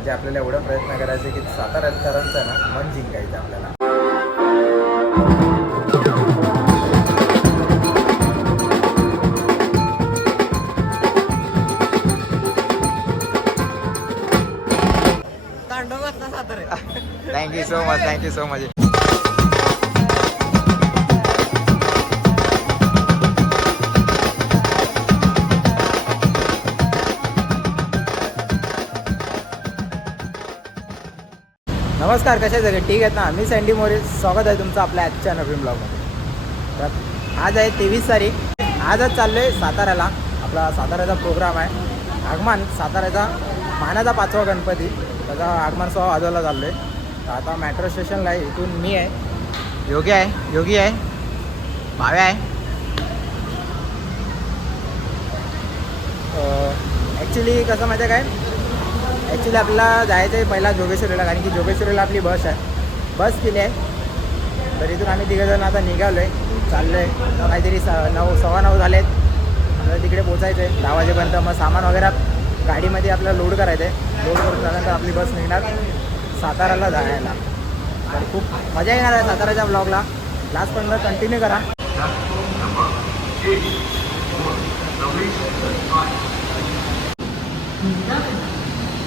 म्हणजे आपल्याला एवढं प्रयत्न करायचे की साताऱ्याकरांचं ना मन जिंकायचं आपल्याला. Thank you so much thank you so much नमस्कार कसे सगळे? ठीक आहेत ना? मी सँडी मोरे. स्वागत आहे तुमचं आपल्या आजच्या नवीन ब्लॉगमध्ये. तर आज आहे तेवीस तारीख. आजच चाललो आहे साताऱ्याला. आपला साताऱ्याचा प्रोग्राम आहे. आगमन साताऱ्याचा मानाचा पाचवा गणपती. त्याचा आगमन स्वभाव वाजवायला चाललो आहे तर आता मेट्रो स्टेशनला आहे. इथून मी आहे. योगी आहे. योगी आहे. भाव्या आहे. ॲक्च्युली कसं माहिती आहे काय? ॲक्च्युली आपल्याला जायचं आहे पहिला जोगेश्वरीला कारण की जोगेश्वरीला आपली बस आहे. बस केली आहे. तर इथून आम्ही तिघंजण आता निघालो आहे चाललो आहे काहीतरी स नऊ सव्वा नऊ झाले आपल्याला तिकडे पोचायचं आहे दहा वाजेपर्यंत मग सामान वगैरे गाडीमध्ये आपल्याला लोड करायचं आहे लोड करून झाल्यानंतर आपली बस निघणार साताराला जायला. तर खूप मजा येणार आहे साताऱ्याच्या ब्लॉगला पण कंटिन्यू करा.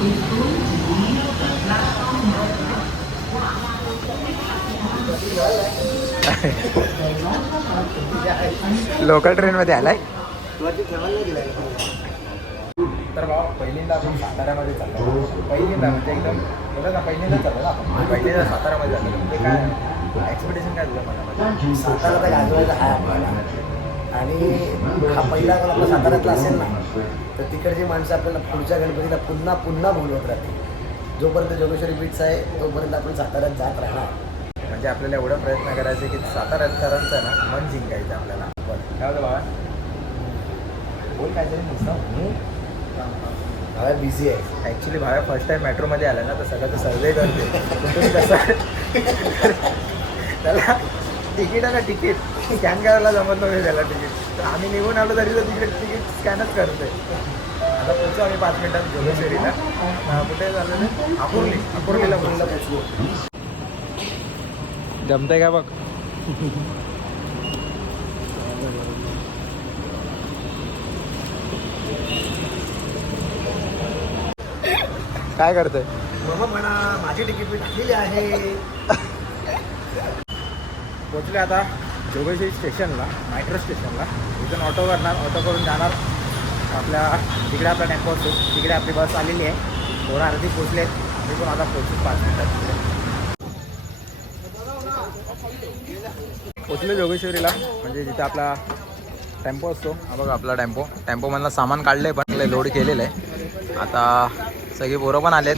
लोकल ट्रेनमध्ये आलाय. तर भाऊ पहिल्यांदा आपण साताऱ्यामध्ये चाललो. पहिल्यांदा म्हणजे एकदम बघा ना पहिल्यांदा चाललो ना आपण. पहिल्यांदा साताऱ्यामध्ये चाललो म्हणजे काय एक्सपेक्टेशन काय तुझ्या मनामध्ये? सातारा तर गाजवायचा आहे आपल्याला. आणि हा पहिला आपला साताऱ्यातला असेल ना. तर तिकडची माणसं आपल्याला पुढच्या गणपतीला पुन्हा पुन्हा बोलवत राहतील. जोपर्यंत जोगेश्वरी बीच आहे तोपर्यंत आपण साताऱ्यात जात राहणार. म्हणजे आपल्याला एवढा प्रयत्न करायचा की साताऱ्याकरांचं ना मन जिंकायचं आपल्याला. बरं काय होतं बाबा बोल काहीतरी नुसतं. भाव्या बिझी आहे. ॲक्च्युली भाव्या फर्स्ट टाइम मेट्रोमध्ये आला ना तर सगळं सर्वे करते. तुम्ही कसं? त्याला तिकीट आहे ना तिकीट स्कॅन करायला जमत नव्हते त्याला तिकीट तर आम्ही निघून आलो तरी तर तिकडे तिकीट स्कॅनच करते आता पोचतो आम्ही पाच मिनिटात जोगेश्वरीला कुठे झालं अकोर्ली. अकोर्लीला पुण्याला पोचलो जमतंय का बघ? काय करतोय? मग म्हणा माझी तिकीट मी टाकलेली आहे. पोचले आता. जोगेश्वरी स्टेशनला मेट्रो स्टेशनला. इथून ऑटो करणार ऑटो करून जाणार. आपल्या तिकडे आपला टेम्पो असतो तिकडे आपली बस आलेली आहे. थोडा अर्धी पोचले मी पण आता पोचू पाच मिनिटात तिकडे. पोचले जोगेश्वरीला. म्हणजे जिथे आपला टेम्पो असतो. हा बघा आपला टेम्पो. टेम्पोमधलं सामान काढलं आहे पण लोड केलेलं आहे. आता सगळी पोरं पण आलेत.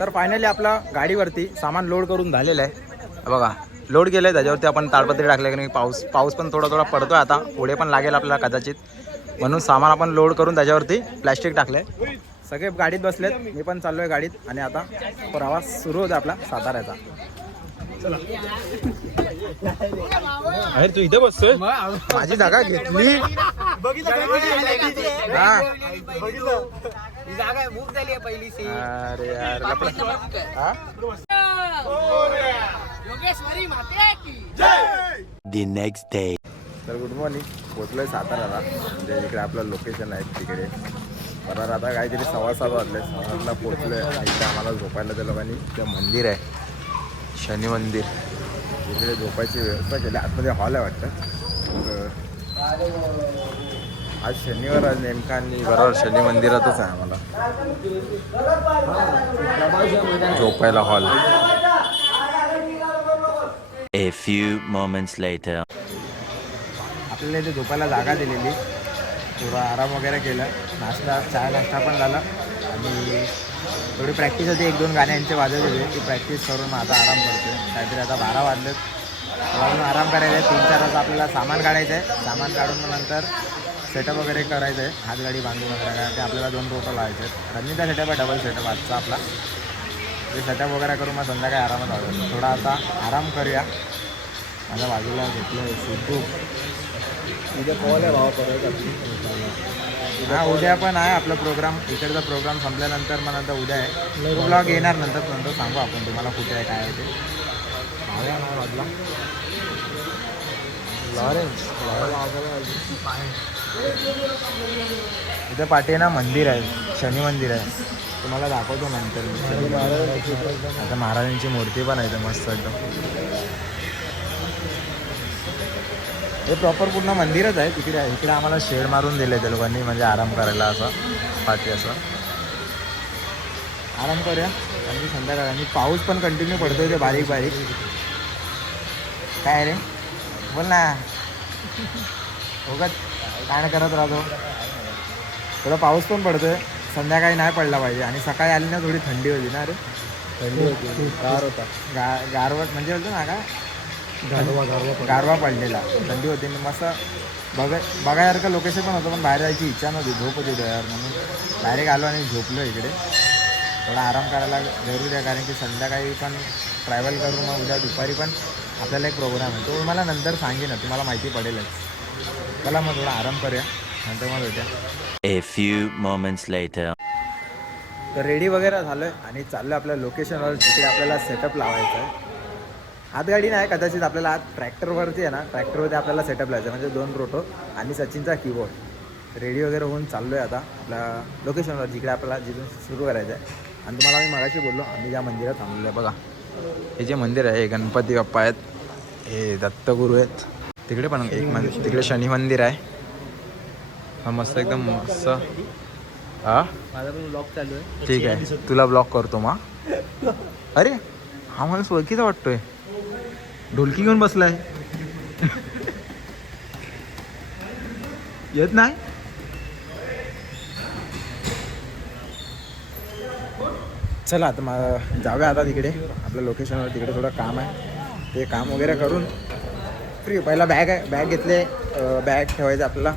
तर फायनली आपला गाडीवरती सामान लोड करून झालेलं आहे. बघा लोड केलं आहे त्याच्यावरती आपण ताडपत्री टाकले कारण की पाऊस पाऊस पण थोडा थोडा पडतोय आता. पुढे पण लागेल आपल्याला कदाचित. म्हणून सामान आपण लोड करून त्याच्यावरती प्लॅस्टिक टाकले सगळे गाडीत बसलेत मी पण चाललोय गाडीत. आणि आता प्रवास सुरू होता आपला साताऱ्याचा. अरे तू इथे बसतोय? माझी जागा घेतली. हा. अरे यार लपड- हा? the next day. तर गुड मॉर्निंग. पोचलोय साताऱ्याला म्हणजे इकडे आपलं लोकेशन आहे तिकडे. परत आता काहीतरी सव्वा सात वाजले. सव्वाला पोचलोय इकडे आम्हाला झोपायला त्या लोकांनी ते मंदिर आहे. शनी मंदिर. इकडे झोपायची व्यवस्था केली. आतमध्ये हॉल आहे वाटतं. आज शनिवार आज नेमका आणि बरोबर शनी मंदिरातच आहे आम्हाला. झोपायला hall A few moments later. आपल्याला इथे झोपायला जागा दिलेली. थोडा आराम वगैरे केला. नाश्ता चहा नाश्ता पण झाला. आणि थोडी प्रॅक्टिस होती. एक दोन गाण्यांचे वाजत होते. ती प्रॅक्टिस करून आता आराम करतो काहीतरी आता बारा वाजलेत. अजून आराम करायचा आहे. तीन चार वाजता आपल्याला सामान काढायचं आहे. सामान काढून नंतर सेटअप वगैरे करायचं आहे. हातगाडी बांधून वगैरे ते आपल्याला दोन रोटं लावायचे आहेत. रनिंगचा सेटअप आहे. डबल सेटअप आजचा आपला. ते सेटअप वगैरे करून मग संध्याकाळी आरामात आलो. थोडा आता आराम करूया. माझ्या बाजूला घेतलं सिद्धू उद्या कॉल आहे भावा परत हा उद्या पण आहे आपला प्रोग्राम इकडचा प्रोग्राम संपल्यानंतर मग नंतर उद्या आहे. तो ब्लॉग येणार नंतर नंतर सांगू आपण तुम्हाला कुठे आहे काय आहे ते. भाव्या नाव वाजला. लॉरेन्स इथं पाठी ना मंदिर आहे. शनी मंदिर आहे. तुम्हाला दाखवतो नंतर. मी आता महाराजांची मूर्ती पण आहे ते मस्त एकदम. हे प्रॉपर पूर्ण मंदिरच आहे. तिकडे आहे. इकडे आम्हाला शेड मारून दिले त्या लोकांनी म्हणजे आराम करायला असं पाठी असं. आराम करूया. आणि संध्याकाळ. आणि पाऊस पण कंटिन्यू पडतोय ते बारीक बारीक. काय रे? बोल ना. उगाच काय नाही करत राहतो. थोडा पाऊस पण पडतोय. संध्याकाळी नाही पडला पाहिजे. आणि सकाळी आली ना थोडी थंडी होती ना रे. थंडी होती. गार होता. गा गारवट म्हणजे बोलतो ना का? गारवा गारवा गारवा पडलेला. थंडी होती. मी मस्त बघा बघायसारखं लोकेशन पण होतं पण बाहेर जायची इच्छा नव्हती. झोप होती डोळ्यावर म्हणून. डायरेक्ट आलो आणि झोपलो इकडे. थोडा आराम करायला जरूर आहे कारण की संध्याकाळी पण ट्रॅव्हल करून मग उद्या दुपारी पण आपल्याला एक प्रोग्राम आहे. तो तुम्हाला नंतर सांगेन तुम्हाला माहिती पडेलच. चला मग थोडा आराम करूया. नंतर मग भेटूया. A few moments later. तर रेडी वगैरे झालो आहे आणि चाललं आपल्या लोकेशनवर जिकडे आपल्याला सेटअप लावायचं आहे. हातगाडी नाही कदाचित आपल्याला हात ट्रॅक्टरवरती आहे ना ट्रॅक्टरवरती आपल्याला सेटअप लावायचं म्हणजे दोन रोटो आणि सचिनचा कीबोर्ड रेडी वगैरे होऊन चाललो आहे आता आपल्या लोकेशनवर जिकडे आपल्याला जिथून सुरू करायचं आहे. आणि तुम्हाला मी मगाशी बोललो आम्ही ज्या मंदिरात थांबलेलो आहे बघा. हे जे मंदिर आहे हे गणपती बाप्पा आहेत. हे दत्तगुरू आहेत. तिकडे पण एक मंदिर तिकडे शनी मंदिर आहे. हा मस्त एकदम मस्त. हा? माझा पण ब्लॉग चालू आहे. ठीक आहे. तुला ब्लॉक करतो मग अरे हा मला ओळखीचा वाटतोय. ढोलकी घेऊन बसलाय. येत नाही? चला आता मग जाऊया आता तिकडे. आपल्या लोकेशनवर तिकडे थोडं काम आहे. ते काम वगैरे करून. फ्री पहिला बॅग आहे. बॅग घेतले. बॅग ठेवायचं आपल्याला.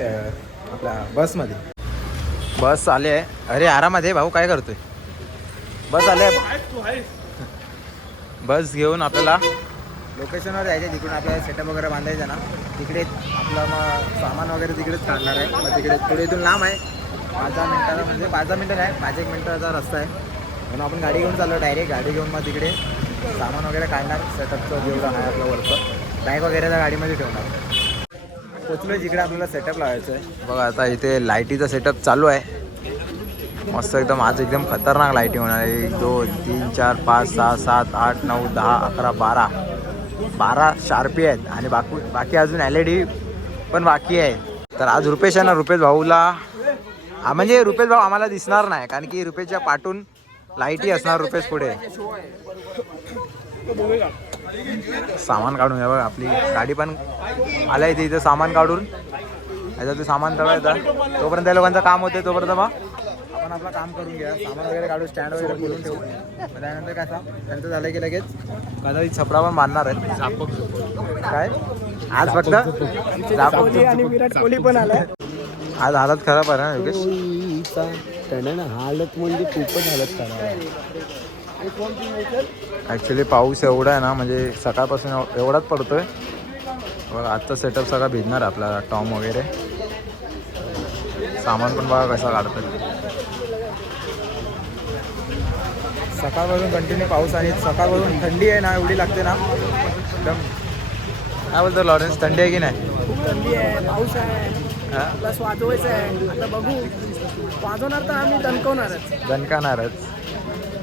आपल्या बसमध्ये. बस आले आहे. अरे आरामात आहे भाऊ काय करतोय? बस आले बस घेऊन आपल्याला लोकेशनवर जायचं तिकडून. आपल्याला सेटअप वगैरे बांधायचं ना. तिकडे आपलं मग सामान वगैरे तिकडेच काढणार आहे. मग तिकडे थोडे इथून लांब आहे. पाच दहा मिनटाला म्हणजे पाच दहा मिनटं नाही पाच एक मिनटाचा रस्ता आहे. म्हणून आपण गाडी घेऊन चाललो डायरेक्ट गाडी घेऊन मग तिकडे सामान वगैरे काढणार. सेटअपचं जेवढं आहे आपलं वरचं. बॅग वगैरे त्या गाडीमध्ये ठेवणार. पोचलो जिकडे आपल्याला सेटअप लावायचं आहे बघा आता इथे लाईटीचा सेटअप चालू आहे. मस्त एकदम आज एकदम खतरनाक लाईटिंग होणार आहे. एक दोन तीन चार पाच सहा सात आठ नऊ दहा अकरा बारा. बारा शार्पी आहेत आणि बाकी बाकी अजून एल ई डी पण बाकी आहे. तर आज रुपेश आहे ना रुपेश भाऊला हा म्हणजे रुपेश भाऊ आम्हाला दिसणार नाही कारण की रुपेशच्या पाठून लाईटी असणार रुपेश पुढे. सामान काढून घ्या बघा आपली गाडी पण आल्या इथे इथं सामान काढून. याचं ते सामान काढायचं तोपर्यंत त्या लोकांचं काम होते तोपर्यंत मग आपण आपलं काम करून घ्या. सामान वगैरे काढून स्टँड वगैरे बोलून ठेवू त्यानंतर काय सांग? त्यांचं झालं की लगेच कदाचित छपरा पण बांधणार आहेत. काय? आज फक्त आणि विराट कोहली पण आलाय. आज हालत खराब आहे ना योगेश? हालत म्हणजे खूपच हालत खराब ॲक्च्युली पाऊस एवढा आहे ना म्हणजे सकाळपासून एव- एवढाच पडतोय. बघा आजचा सेटअप सगळा भिजणार आहे आपल्याला टॉम वगैरे. सामान पण बघा कसा काढतात सकाळपासून कंटिन्यू पाऊस आणि सकाळपासून थंडी आहे ना एवढी लागते ना. एकदम काय बोलतो लॉरेन्स थंडी आहे की नाही? थंडी आहे पाऊस आहे. हा? प्लस वाजवायचं आहे आता बघू. वाजवणार तर आम्ही दणकवणारच. दणकाणारच.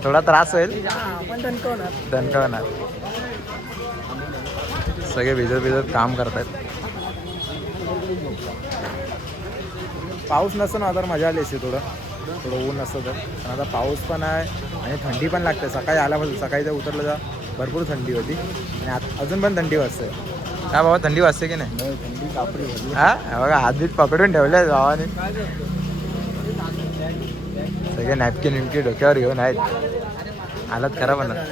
थोडा त्रास होईल. हा दणकवणार. सगळे भिजत भिजत काम करतात पाऊस नसतं ना तर मजा आली असते थोडं. थोडं ऊन नसतं तर. पण आता पाऊस पण आहे आणि थंडी पण लागते. सकाळी आल्यापासून सकाळी जर उतरलं तर भरपूर थंडी होती. आणि आत- अजून पण थंडी वाजते. काय बाबा थंडी वाजते की नाही? थंडी कापडी हा? हे बघा हात बीत पकडून ठेवले भावाने सगळे नॅपकिन विमकी डोक्यावर घेऊन आहेत. हालत खराब आहे ना.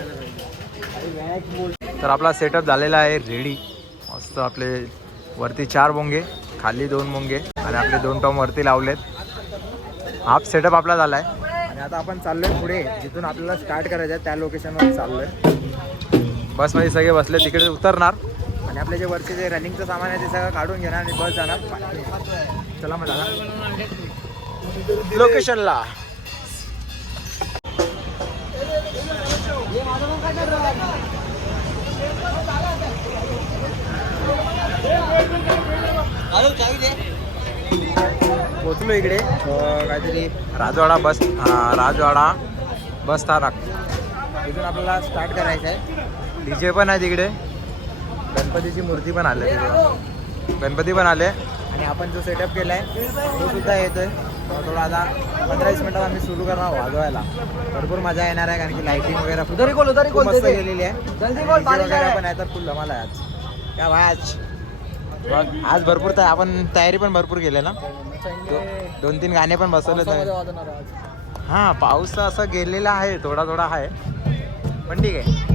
तर आपला सेटअप झालेला आहे रेडी मस्त आपले वरती चार बोंगे खाली दोन बोंगे आणि आपले दोन टॉम वरती लावलेत. हाफ सेटअप आपला झाला आहे आणि आता आपण चाललोय पुढे. जिथून आपल्याला स्टार्ट करायचं आहे त्या लोकेशनवर चाललोय. बसमध्ये सगळे बसले तिकडे उतरणार. आणि आपले जे वरचे जे रनिंगचं सामान आहे ते सगळं काढून घेणार आणि बस जाणार. चला मग दादा. लोकेशनला पोचलो इकडे. काहीतरी राजवाडा बस राजवाडा बस स्थानक. इथून आपल्याला स्टार्ट करायचं आहे. डीजे पण आहे तिकडे. गणपतीची मूर्ती पण आली आहे तिकडे. गणपती पण आले. आणि आपण जो सेटअप केला आहे तो सुद्धा येतोय. थोडा आता पंधरा वीस मिनिटात आम्ही सुरू करणार वाजवायला. भरपूर मजा येणार आहे कारण की लाईटिंग वगैरे उधरी बोल, उधरी बोल, मस्त. गेलेली आहे. जल्दी बोल, वगैरे. पण आहे तर फुल धमाल आहे आज. क्या भाई आज बघ आज भरपूर तया- आपण तयारी पण भरपूर केली ना? दोन तीन गाणे पण बसवले हा पाऊस तर असं गेलेला आहे थोडा थोडा आहे. पण ठीक आहे.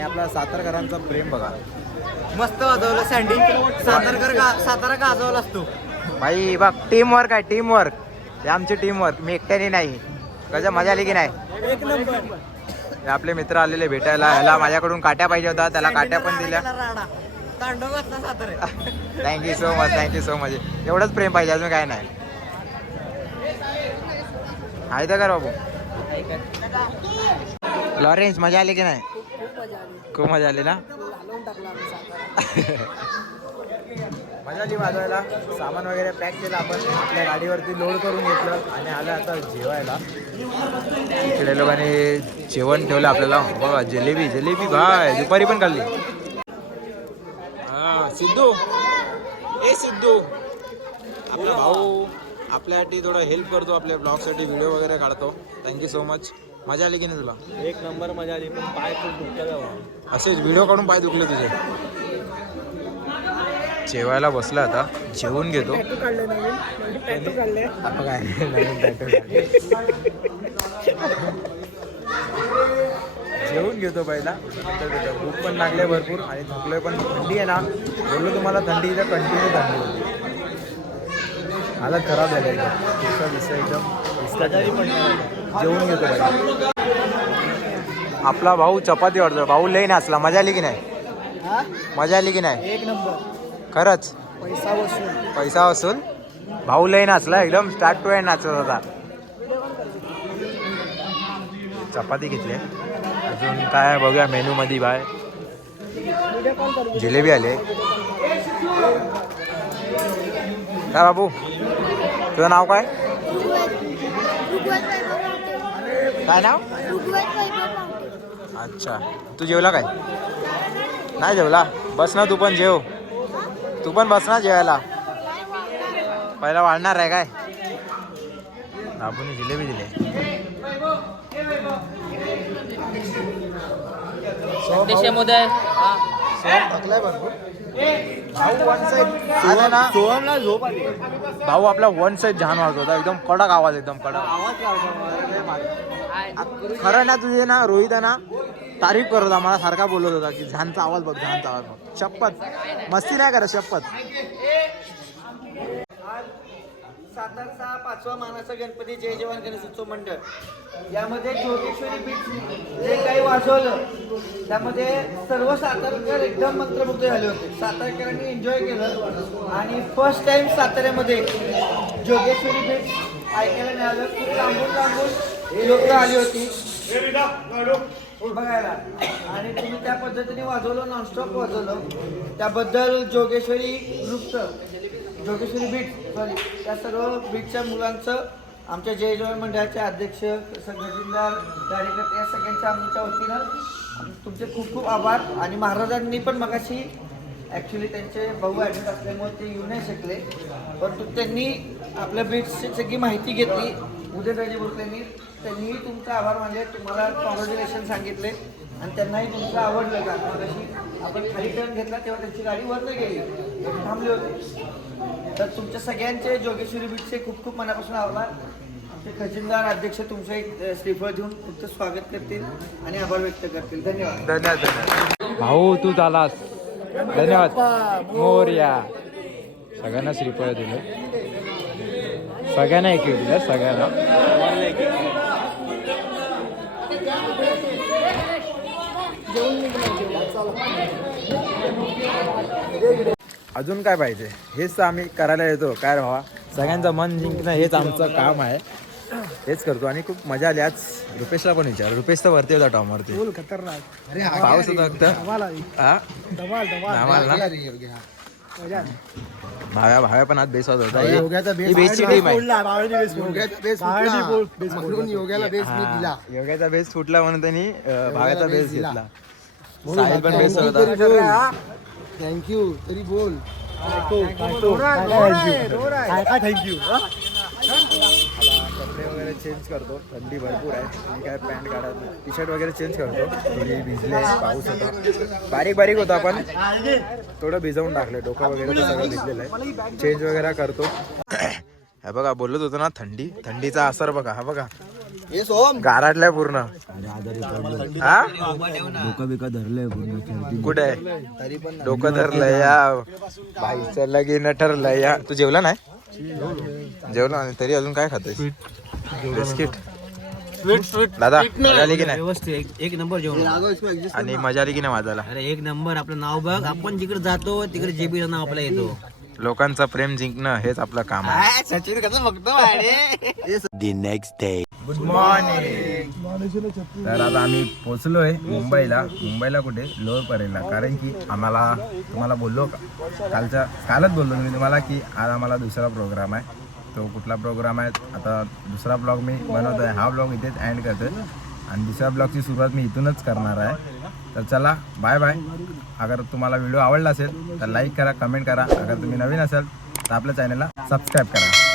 आणि आपला सातारकरांचं प्रेम बघा. मस्त वाजवलं सँडी सातारकर का सातारा का वाजवला असतो. भाई बघ टीम वर्क आहे टीम वर्क हे आमची टीम वर्क मी एकट्याने नाही. कसं मजा आली की नाही? एक नंबर. हे आपले मित्र आलेले भेटायला. ह्याला माझ्याकडून काट्या पाहिजे होता त्याला काट्या पण दिल्या. तांडव असला Satara. Thank you so much thank you so much एवढंच प्रेम पाहिजे अजून काय नाही. आहे तर कर बाबू. लॉरेन्स मजा आली की नाही? खूप मजा आली ना? मजा आली वाजवायला सामान वगैरे पॅक केलं आपण. आपल्या गाडीवरती लोड करून घेतलं आणि आलं आता जेवायला. इकडे लोकांनी जेवण ठेवलं आपल्याला बघा जिलेबी जिलेबी भाय दुपारी पण खाल्ली. हा सिद्धू. ए सिद्धू. आपला भाऊ आपल्यासाठी थोडं हेल्प करतो आपल्या ब्लॉगसाठी व्हिडिओ वगैरे काढतो. थँक्यू सो मच मजा आली की नाही तुला? एक नंबर मजा आली पण पाय खूप दुखतात असेच व्हिडिओ काढून पाय दुखले तुझे. जेवायला बसला आता जेवून घेतो. आपण काय नवीन tattoo काढले. जेवून घेतो पहिला. नंतर भेटू. भूक पण लागले भरपूर आणि थकलोय पण थंडी आहे ना. बोललो तुम्हाला थंडी इथं कंटिन्यू थंडी होती. हालत खराब झाली एकदम दिसतं दिसतं एकदम दिसतं पण जेवून घेतो आपला भाऊ चपाती वाढतो. भाऊ लई नाचला. मजा आली की नाही? मजा आली की नाही? एक नंबर. खरंच? पैसा वसूल. पैसा वसूल? भाऊ लई नाचला. एकदम स्टार्ट टू एंड नाचत होता. चपाती घेतली. अजून काय बघूया मेनू मध्ये बाय. जिलेबी आले. काय बाबू? तुझं नाव काय? काय नाव? अच्छा. तू जेवला काय? नाही जेवला. बस ना तू पण जेव. तू पण बस ना जेवायला. पहिला वाढणार आहे काय? बाबूने जिलेबी दिले. सोहमला झोप आली. भाऊ आपला वन साईड छान वाजत होता. एकदम कडक आवाज एकदम कडक. खरं ना तुझे ना रोहित आहे ना तारीफ करत होता. मला सारखा बोलत होता की झानचा आवाज बघ झानचा आवाज बघ. शपथ. मस्ती नाही करत शपथ. सातारचा पाचवा मानाचा गणपती जय जवान गणेश उत्सव मंडळ. यामध्ये जोगेश्वरी बीच जे काही वाजवलं त्यामध्ये सर्व सातारकर एकदम मंत्रमुग्ध झाले होते. सातारकरांनी एन्जॉय केलं. आणि फर्स्ट टाइम साताऱ्यामध्ये जोगेश्वरी पीठ ऐकायला मिळालं. खूप लांबून लांबून लोक आली होती. बघायला. आणि तुम्ही त्या पद्धतीने वाजवलं नॉनस्टॉप वाजवलं. त्याबद्दल जोगेश्वरी नृत्य जोगेश्वरी बीट सॉरी त्या सर्व बीटच्या मुलांचं आमच्या जय जवान मंडळाचे अध्यक्ष संघटनदार कार्यकर्ते या सगळ्यांच्या आमच्या वतीनं तुमचे खूप खूप आभार. आणि महाराजांनी पण मगाशी ॲक्च्युली त्यांचे भाऊ ॲडमिट असल्यामुळे ते येऊ नाही शकले. परंतु त्यांनी आपल्या बीट्सची सगळी माहिती घेतली. उदयनराजे भोसलेंनी त्यांनीही तुमचा आभार मानले. तुम्हाला कॉंग्रॅच्युलेशन सांगितले. आणि त्यांनाही तुमचं आवडलं का? मगाशी आपण खाली टर्न घेतला तेव्हा त्यांची गाडी वरनं गेली. थांबली थांबले होते. तर तुमच्या सगळ्यांचे जोगेश्वरी बीटचे खूप खूप मनापासून आभार. आमचे खजिनदार अध्यक्ष तुमचं एक श्रीफळ देऊन तुमचं स्वागत करतील आणि आभार व्यक्त करतील. धन्यवाद. धन्यवाद धन्यवाद. भाऊ तू झालास. धन्यवाद. मोर्या. सगळ्यांना श्रीफळ दिलं. सगळ्यांना एक एक दिलं सगळ्यांना. अजून काय पाहिजे? हेच आम्ही करायला येतो. काय रे भावा? सगळ्यांचं मन जिंकणं हेच आमचं काम आहे. हेच करतो. आणि खूप मजा आली आज. रुपेशला पण विचार. रुपेश तर वरती होता टॉमवरती पाऊस होता फक्त. हा? धमाल ना? भाव्या भाव्या पण आज बेस होता. ही- ही बेसची टीम आहे. हा, योग्याचा बेस फुटला म्हणून त्यांनी भाव्याचा बेस घेतला. साहिल पण बेस होता. थँक्यू तरी बोल. कपडे वगैरे चेंज करतो. थंडी भरपूर आहे. मी काय पॅन्ट काढत टी शर्ट वगैरे चेंज करतो. थोडी भिजले पाऊस होता. बारीक बारीक होता पण थोडं भिजवून टाकलं डोकं वगैरे सगळं भिजलेलं आहे. चेंज वगैरे करतो. हे बघा बोलत होतो ना थंडी. थंडीचा असर बघा. हा बघा. गाराटलाय पूर्ण. हा? डोकं बिकं धरलंय पूर्ण. कुठे? आहे डोकं धरलंय या भाईचं लगीन ठरलंय या तू जेवला नाही? जेवला नाही. तरी अजून काय खातोय बिस्किट दादा मजा आली की नाही? व्यवस्थित एक नंबर जेवण आणि मजा आली की नाही माझाला अरे एक नंबर आपलं नाव बघ. आपण जिकडे जातो तिकडे जेबी नाव आपलं येतो. लोकांचं प्रेम जिंकणं हेच आपलं काम आहे. सचिन कसं बघतो day. गुड मॉर्निंग तर आता आम्ही पोचलोय मुंबईला. मुंबईला कुठे? लोअर परेलला कारण की आम्हाला तुम्हाला बोललो का? कालच्या कालच बोललो मी तुम्हाला की आज आम्हाला दुसरा प्रोग्राम आहे. तो कुठला प्रोग्राम आहे आता दुसरा ब्लॉग मी बनवतो आहे हा ब्लॉग इथेच हॅन्ड करतो आहे आणि दुसऱ्या ब्लॉगची सुरुवात मी इथूनच करणार आहे. तर चला बाय बाय अगर तुम्हाला व्हिडिओ आवडला असेल तर लाईक करा कमेंट करा. अगर तुम्ही नवीन असाल तर आपल्या चॅनलला सबस्क्राईब करा.